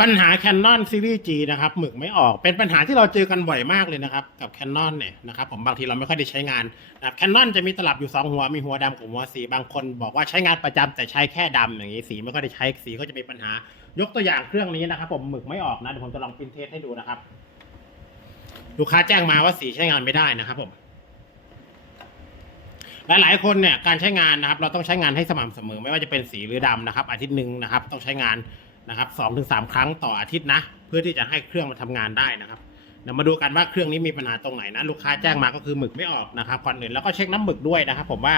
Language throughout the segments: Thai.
ปัญหา Canon Series G นะครับหมึกไม่ออกเป็นปัญหาที่เราเจอกันบ่อยมากเลยนะครับกับ Canon เนี่ยนะครับผมบางทีเราไม่ค่อยได้ใช้งานนะครับ Canon จะมีตลับอยู่สองหัวมีหัวดำกับหัวสี บางคนบอกว่าใช้งานประจำแต่ใช้แค่ดำอย่างนี้สีไม่ค่อยได้ใช้สีก็จะมีปัญหา ยกตัวอย่างเครื่องนี้นะครับ ผมหมึกไม่ออกนะเดี๋ยวผมจะลองปรินเทสให้ดูนะครับ ลูกค้าแจ้งมาว่าสีใช้งานไม่ได้นะครับผมหลายๆคนเนี่ยการใช้งานนะครับ เราต้องใช้งานให้สม่ำเสมอ ไม่ว่าจะเป็นสีหรือดำนะครับ อาทิตย์หนึ่งนะครับ ต้องใช้งาน นะครับสองถึงสามครั้งต่ออาทิตย์นะ เพื่อที่จะให้เครื่องมันทำงานได้นะครับเดี๋ยวมาดูกันว่าเครื่องนี้มีปัญหาตรงไหนนะลูกค้าแจ้งมาก็คือหมึกไม่ออกนะครับก่อนอื่นแล้วก็เช็คน้ำหมึกด้วยนะครับ ผมว่า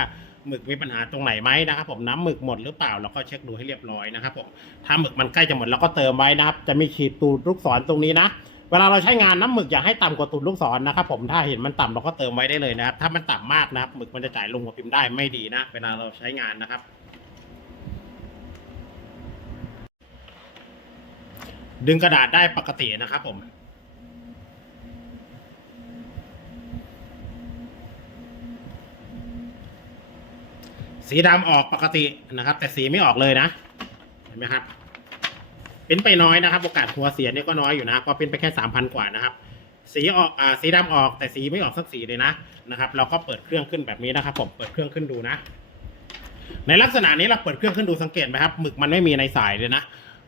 หมึกมีปัญหาตรงไหนไหมนะครับผมน้ำหมึกหมดหรือเปล่าเราก็เช็คดูให้เรียบร้อยนะครับผมถ้าหมึกมันใกล้จะหมดเราก็เติมไว้นะครับ จะมีขีดตูดลูกศรตรงนี้นะเวลาเราใช้งานน้ำหมึกอย่าให้ต่ำกว่าตูดลูกศรนะครับผมถ้าเห็นมันต่ำเราก็เติมไว้ได้เลยนะครับถ้ามันต่ำมากนะครับหมึกมันจะจ่ายลงหัวพิมพ์ได้ไม่ดีนะ เวลาเราใช้งานนะครับ ดึงกระดาษได้ปกตินะครับผม สีดำออกปกตินะครับ แต่สีไม่ออกเลยนะ เห็นไหมครับ เป็นไปน้อยนะครับ โอกาสหัวเสียเนี่ยก็น้อยอยู่นะเพราะเป็นไปแค่สามพันกว่านะครับ สีออกอ่าสีดำออกแต่สีไม่ออกสักสีเลยนะนะครับ เราก็เปิดเครื่องขึ้นแบบนี้นะครับผมเปิดเครื่องขึ้นดูนะในลักษณะนี้เราเปิดเครื่องขึ้นดูสังเกตไหมครับหมึกมันไม่มีในสายเลยนะ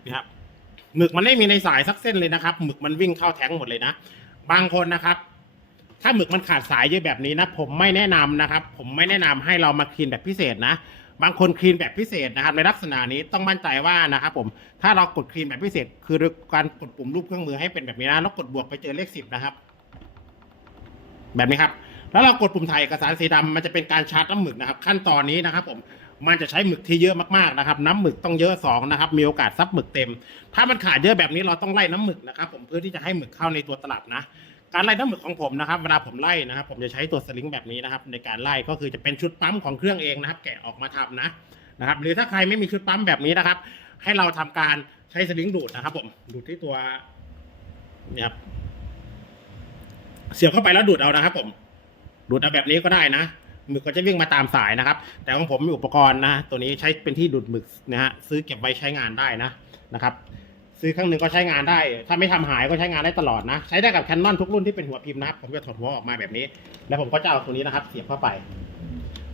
นะครับ หมึกมันไม่มีในสายสักเส้นเลยนะครับ หมึกมันวิ่งเข้าแท้งหมดเลยนะ บางคนนะครับ ถ้าหมึกมันขาดสายเยอะแบบนี้นะ ผมไม่แนะนำนะครับ ผมไม่แนะนำให้เรามาคลีนแบบพิเศษนะ บางคนคลีนแบบพิเศษนะครับ ในลักษณะนี้ต้องมั่นใจว่านะครับ ผม ถ้าเรากดคลีนแบบพิเศษ คือการกดปุ่มรูปเครื่องมือให้เป็นแบบนี้นะ แล้วกดบวกไปเจอเลขสิบนะครับ แบบนี้ครับ แล้วเรากดปุ่มถ่ายเอกสารสีดำมันจะเป็นการชาร์จน้ำหมึกนะครับ ขั้นตอนนี้นะครับ ผม มันจะใช้หมึกที่เยอะมากๆนะครับ น้ำหมึกต้องเยอะสองนะครับ มีโอกาสซับหมึกเต็ม ถ้ามันขาดเยอะแบบนี้เราต้องไล่น้ำหมึกนะครับผมเพื่อที่จะให้หมึกเข้าในตัวตลับนะ การไล่น้ำหมึกของผมนะครับ เวลาผมไล่นะครับ ผมจะใช้ตัวสลิงแบบนี้นะครับ ในการไล่ก็คือจะเป็นชุดปั๊มของเครื่องเองนะครับ แกะออกมาทำนะนะครับ หรือถ้าใครไม่มีชุดปั๊มแบบนี้นะครับ ให้เราทำการใช้สลิงดูดนะครับ ผมดูดที่ตัวนี่ครับเสียบเข้าไปแล้วดูดเอานะครับ ผม ดูดเอาแบบนี้ก็ได้นะ หมึกก็จะวิ่งมาตามสายนะครับ แต่ของผมมีอุปกรณ์นะ ตัวนี้ใช้เป็นที่ดูดหมึกนะฮะซื้อเก็บไว้ใช้งานได้นะนะครับ ซื้อครั้งหนึ่งก็ใช้งานได้ ถ้าไม่ทำหายก็ใช้งานได้ตลอดนะ ใช้ได้กับแคนนอนทุกรุ่นที่เป็นหัวพิมพ์นะครับผมจะถอดหัวออกมาแบบนี้ แล้วผมก็จะเอาตัวนี้นะครับ เสียบเข้าไป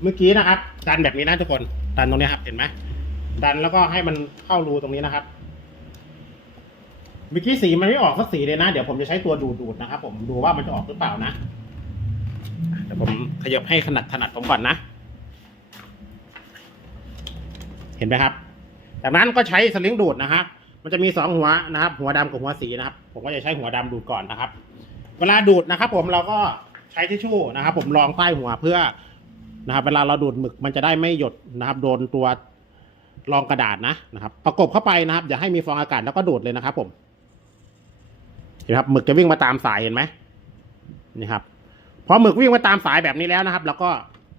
เมื่อกี้นะครับ ดันแบบนี้นะทุกคนดันตรงนี้ครับเห็นไหมดันแล้วก็ให้มันเข้ารูตรงนี้นะครับเมื่อกี้สีมันไม่ออกสักสีเลยนะ เดี๋ยวผมจะใช้ตัวดูดดูดนะครับ ผมดูว่ามันจะออกหรือเปล่านะ เดี๋ยวผมขยับให้ขนาดถนัดผมก่อนนะ เห็นไหมครับ จากนั้นก็ใช้สลิงดูดนะฮะมันจะมีสองหัวนะครับ หัวดำกับหัวสีนะครับ ผมก็จะใช้หัวดำดูดก่อนนะครับ เวลาดูดนะครับ ผมเราก็ใช้ทิชชู่นะครับ ผมรองใต้หัวเพื่อนะครับเวลาเราดูดหมึกมันจะได้ไม่หยดนะครับ โดนตัวรองกระดาษนะนะครับ ประกบเข้าไปนะครับ อย่าให้มีฟองอากาศแล้วก็ดูดเลยนะครับ ผมเห็นไหมครับหมึกจะวิ่งมาตามสายเห็นไหมนี่ครับ พอหมึกวิ่งมาตามสายแบบนี้แล้วนะครับ แล้วก็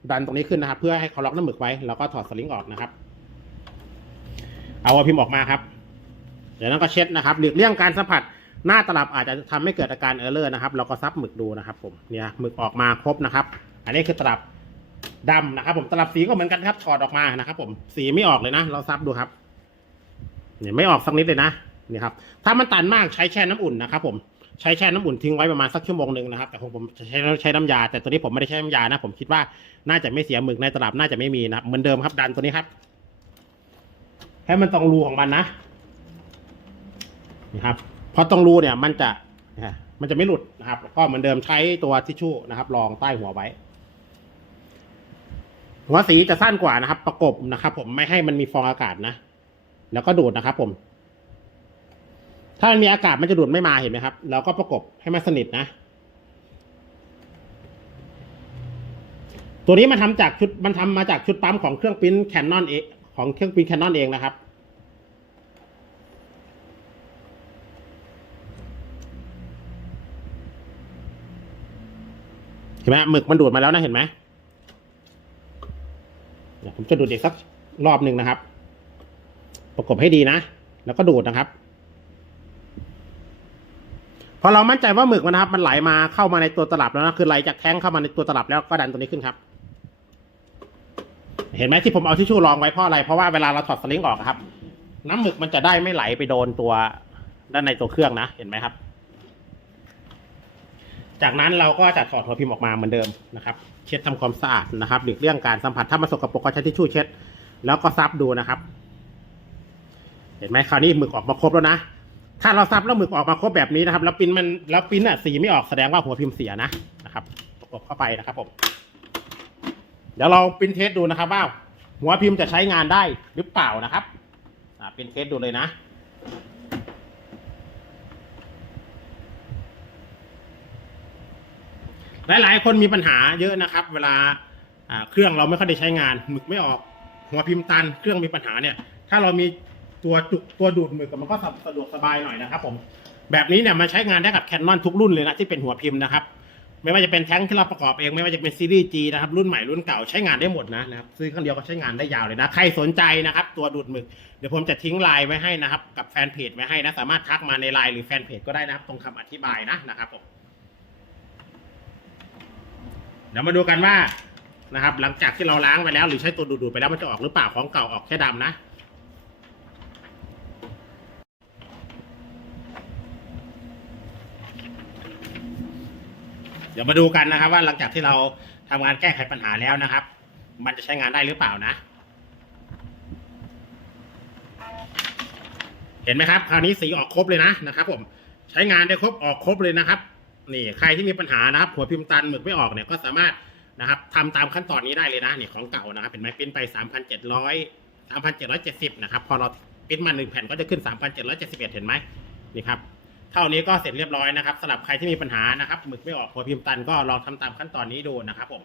ดันตรงนี้ขึ้นนะครับ เพื่อให้เขาล็อกน้ำหมึกไว้ แล้วก็ถอดสลิงออกนะครับ เอาพิมพ์ออกมาครับ เดี๋ยวนั้นก็เช็ดนะครับหลีกเลี่ยงการสัมผัสหน้าตลับอาจจะทำให้เกิดอาการเออร์เลอร์นะครับ เราก็ซับหมึกดูนะครับ ผมเนี่ยหมึกออกมาครบนะครับ อันนี้คือตลับดำนะครับ ผมตลับสีก็เหมือนกันครับถอดออกมานะครับ ผมสีไม่ออกเลยนะ เราซับดูครับเนี่ยไม่ออกสักนิดเลยนะนี่ครับ ถ้ามันตันมากใช้แช่น้ำอุ่นนะครับ ผม ใช้แช่น้ำอุ่นทิ้งไว้ประมาณสักชั่วโมงหนึ่งนะครับ แต่ของผมใช้ใช้น้ำยา แต่ตัวนี้ผมไม่ได้ใช้น้ำยานะ ผมคิดว่าน่าจะไม่เสียหมึกในตลับน่าจะไม่มีนะครับเหมือนเดิมครับดันตัวนี้ครับ ให้มันตรงรูของมันนะนะครับพอตรงรูเนี่ยมันจะนะมันจะไม่หลุดนะครับ ก็เหมือนเดิมใช้ตัวทิชชู่นะครับรองใต้หัวไว้หัวสีจะสั้นกว่านะครับ ประกบนะครับ ผมไม่ให้มันมีฟองอากาศนะ แล้วก็ดูดนะครับ ผม ถ้ามันมีอากาศมันจะดูดไม่มาเห็นไหมครับเราก็ประกบให้มันสนิทนะ ตัวนี้มันทำจากชุดมันทำมาจากชุดปั๊มของเครื่องปิ้นแคนนอนเองของเครื่องปิ้นแคนนอนเองนะครับเห็นไหมหมึกมันดูดมาแล้วนะเห็นไหมเดี๋ยวผมจะดูดอีกสักรอบหนึ่งนะครับ ประกบให้ดีนะ แล้วก็ดูดนะครับ พอเรามั่นใจว่าหมึกมันนะครับ มันไหลมาเข้ามาในตัวตลับแล้วนะคือไหลจากแท้งเข้ามาในตัวตลับแล้วก็ดันตัวนี้ขึ้นครับ เห็นไหมที่ผมเอาทิชชู่รองไว้เพราะอะไรเพราะว่าเวลาเราถอดสลิงออกครับ น้ำหมึกมันจะได้ไม่ไหลไปโดนตัวด้านในตัวเครื่องนะเห็นไหมครับ จากนั้นเราก็จะถอดหัวพิมพ์ออกมาเหมือนเดิมนะครับ เช็ดทำความสะอาดนะครับหลีกเลี่ยงการสัมผัสถ้ามันสกปรกก็ใช้ทิชชู่เช็ด แล้วก็ซับดูนะครับ เห็นไหมคราวนี้หมึกออกมาครบแล้วนะ ถ้าเราซับแล้วหมึกออกมาครบแบบนี้นะครับ แล้วปิ้นมันแล้วปิ้นอะสีไม่ออกแสดงว่าหัวพิมพ์เสียนะนะครับประกบเข้าไปนะครับผมเดี๋ยวเราปิ้นเทสดูนะครับว่าหัวพิมพ์จะใช้งานได้หรือเปล่านะครับอ่าปิ้นเทสดูเลยนะหลายๆ คนมีปัญหาเยอะนะครับ เวลาอ่าเครื่องเราไม่ค่อยได้ใช้งานหมึกไม่ออก หัวพิมพ์ตัน เครื่องมีปัญหาเนี่ย ถ้าเรามี ตัวจุกตัวดูดหมึกมันก็สะดวกสบายหน่อยนะครับผมแบบนี้เนี่ยมันใช้งานได้กับแคนนอนทุกรุ่นเลยนะที่เป็นหัวพิมพ์นะครับไม่ว่าจะเป็นแท้งที่เราประกอบเองไม่ว่าจะเป็นซีรีส์ G นะครับรุ่นใหม่รุ่นเก่าใช้งานได้หมดนะนะครับซื้อครั้งเดียวก็ใช้งานได้ยาวเลยนะใครสนใจนะครับ ตัวดูดหมึกเดี๋ยวผมจะทิ้งไลน์ไว้ให้นะครับ กับแฟนเพจไว้ให้นะสามารถทักมาในไลน์หรือแฟนเพจก็ได้นะครับตรงคำอธิบายนะนะครับผมเดี๋ยวมาดูกันว่านะครับหลังจากที่เราล้างไปแล้วหรือใช้ตัวดูดไปแล้วมันจะออกหรือเปล่าของเก่าออกแค่ดำนะ เดี๋ยวมาดูกันนะครับ ว่าหลังจากที่เราทำงานแก้ไขปัญหาแล้วนะครับ มันจะใช้งานได้หรือเปล่านะ เห็นไหมครับ คราวนี้สีออกครบเลยนะนะครับ ผมใช้งานได้ครบออกครบเลยนะครับนี่ใครที่มีปัญหานะครับ หัวพิมพ์ตันหมึกไม่ออกเนี่ยก็สามารถนะครับทำตามขั้นตอนนี้ได้เลยนะนี่ของเก่านะครับเห็นไหมปิ้นไป 3,700 3,770 นะครับ พอเราปิ้นมาหนึ่งแผ่นก็จะขึ้น 3,771 เห็นไหมนี่ครับ เท่านี้ก็เสร็จเรียบร้อยนะครับสำหรับใครที่มีปัญหานะครับหมึกไม่ออกหัวพิมพ์ตันก็ลองทำตามขั้นตอนนี้ดูนะครับผม